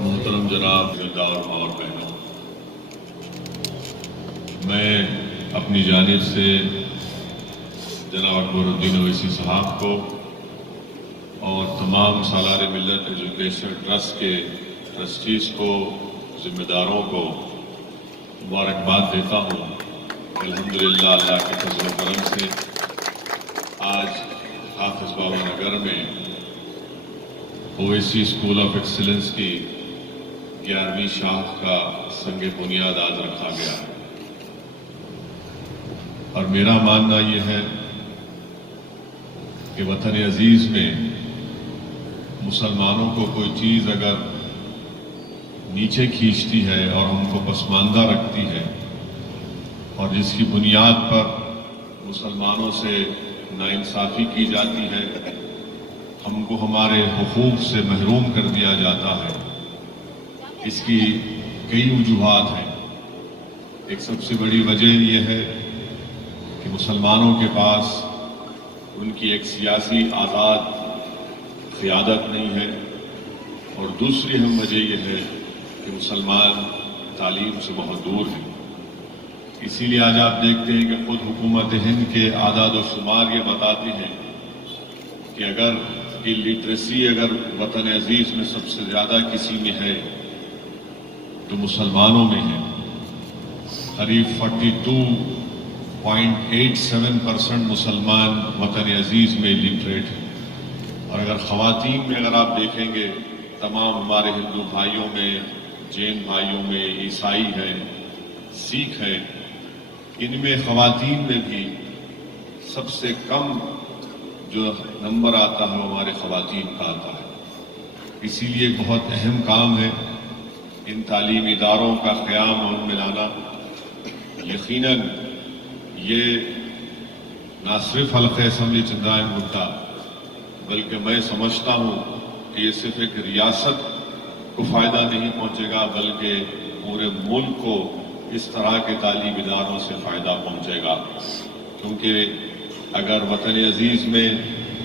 محترم جناب دار اور بہنوں، میں اپنی جانب سے جناب اکبر الدین اویسی صاحب کو اور تمام سالار ملت ایجوکیشن ٹرسٹ کے ٹرسٹیز کو، ذمہ داروں کو مبارکباد دیتا ہوں۔ الحمدللہ اللہ کے فضل و کرم سے آج حافظ بابا نگر میں اویسی اسکول آف ایکسلنس کی 11ویں شاخ کا سنگ بنیاد آج رکھا گیا ہے، اور میرا ماننا یہ ہے کہ وطن عزیز میں مسلمانوں کو کوئی چیز اگر نیچے کھینچتی ہے اور ہم کو پسماندہ رکھتی ہے، اور جس کی بنیاد پر مسلمانوں سے ناانصافی کی جاتی ہے، ہم کو ہمارے حقوق سے محروم کر دیا جاتا ہے، اس کی کئی وجوہات ہیں۔ ایک سب سے بڑی وجہ یہ ہے کہ مسلمانوں کے پاس ان کی ایک سیاسی آزاد قیادت نہیں ہے، اور دوسری اہم وجہ یہ ہے کہ مسلمان تعلیم سے بہت دور ہیں۔ اسی لیے آج آپ دیکھتے ہیں کہ خود حکومت ہند کے اعداد و شمار یہ بتاتے ہیں کہ اگر لٹریسی اگر وطن عزیز میں سب سے زیادہ کسی میں ہے تو مسلمانوں میں ہے۔ قریب 42.87% مسلمان وطن عزیز میں لٹریٹ ہیں، اور اگر خواتین میں اگر آپ دیکھیں گے، تمام ہمارے ہندو بھائیوں میں، جین بھائیوں میں، عیسائی ہیں، سکھ ہیں، ان میں خواتین میں بھی سب سے کم جو نمبر آتا ہے وہ ہمارے خواتین کا آتا ہے۔ اسی لیے بہت اہم کام ہے ان تعلیمی اداروں کا قیام اور ان میں لانا۔ یقیناً یہ نہ صرف حلقہ اسمبلی چندرائن گٹا، بلکہ میں سمجھتا ہوں کہ یہ صرف ایک ریاست کو فائدہ نہیں پہنچے گا، بلکہ پورے ملک کو اس طرح کے تعلیمی اداروں سے فائدہ پہنچے گا، کیونکہ اگر وطن عزیز میں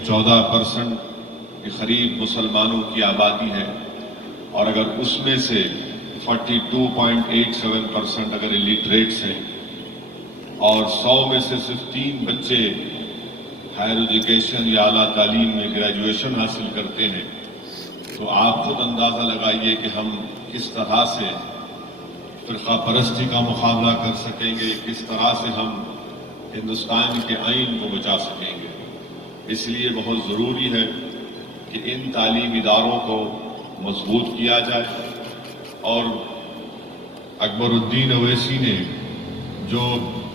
14% کے قریب مسلمانوں کی آبادی ہے، اور اگر اس میں سے 42.87% اگر الٹریٹس ہیں، اور 100 میں سے صرف 3 بچے ہائر ایجوکیشن یا اعلیٰ تعلیم میں گریجویشن حاصل کرتے ہیں، تو آپ خود اندازہ لگائیے کہ ہم کس طرح سے فرقہ پرستی کا مقابلہ کر سکیں گے، کس طرح سے ہم ہندوستان کے آئین کو بچا سکیں گے۔ اس لیے بہت ضروری ہے کہ ان تعلیمی اداروں کو مضبوط کیا جائے، اور اکبر الدین اویسی نے جو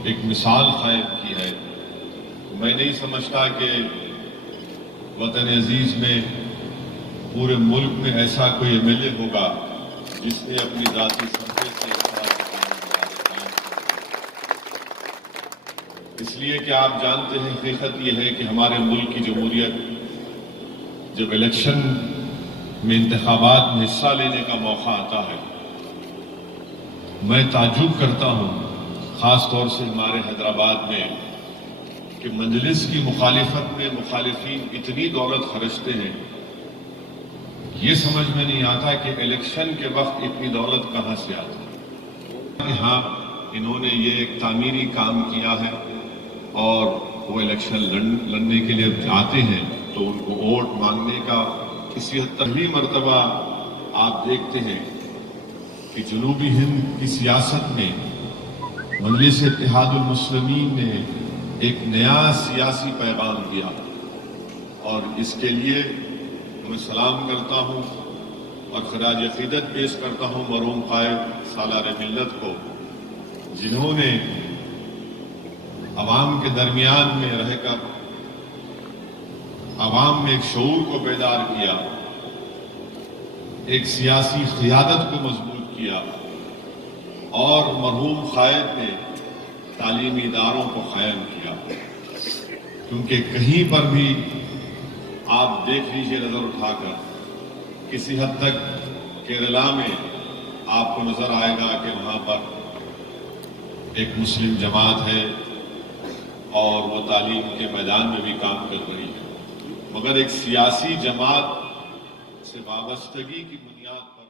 ایک مثال قائم کی ہے، میں نہیں سمجھتا کہ وطن عزیز میں پورے ملک میں ایسا کوئی ایم ایل اے ہوگا جس نے اپنی ذاتی سرفے سے اس لیے کہ آپ جانتے ہیں، حقیقت یہ ہے کہ ہمارے ملک کی جمہوریت جب الیکشن میں انتخابات میں حصہ لینے کا موقع آتا ہے، میں تعجب کرتا ہوں، خاص طور سے ہمارے حیدرآباد میں، کہ مجلس کی مخالفت میں مخالفین اتنی دولت خرچتے ہیں، یہ سمجھ میں نہیں آتا کہ الیکشن کے وقت اتنی دولت کہاں سے آتی ہے۔ ہاں، انہوں نے یہ ایک تعمیری کام کیا ہے، اور وہ الیکشن لڑنے کے لیے جاتے ہیں تو ان کو ووٹ مانگنے کا کسی حد تک پہلی مرتبہ آپ دیکھتے ہیں کہ جنوبی ہند کی سیاست میں مجلس اتحاد المسلمین نے ایک نیا سیاسی پیغام دیا، اور اس کے لیے میں سلام کرتا ہوں اور خراج عقیدت پیش کرتا ہوں مرحوم قائد سالار ملت کو، جنہوں نے عوام کے درمیان میں رہ کر عوام میں ایک شعور کو بیدار کیا، ایک سیاسی قیادت کو مضبوط کیا، اور مرحوم قائد نے تعلیمی اداروں کو قائم کیا۔ کیونکہ کہیں پر بھی آپ دیکھ لیجیے نظر اٹھا کر، کسی حد تک کیرلا میں آپ کو نظر آئے گا کہ وہاں پر ایک مسلم جماعت ہے، اور وہ تعلیم کے میدان میں بھی کام کر رہی ہے، مگر ایک سیاسی جماعت سے وابستگی کی بنیاد پر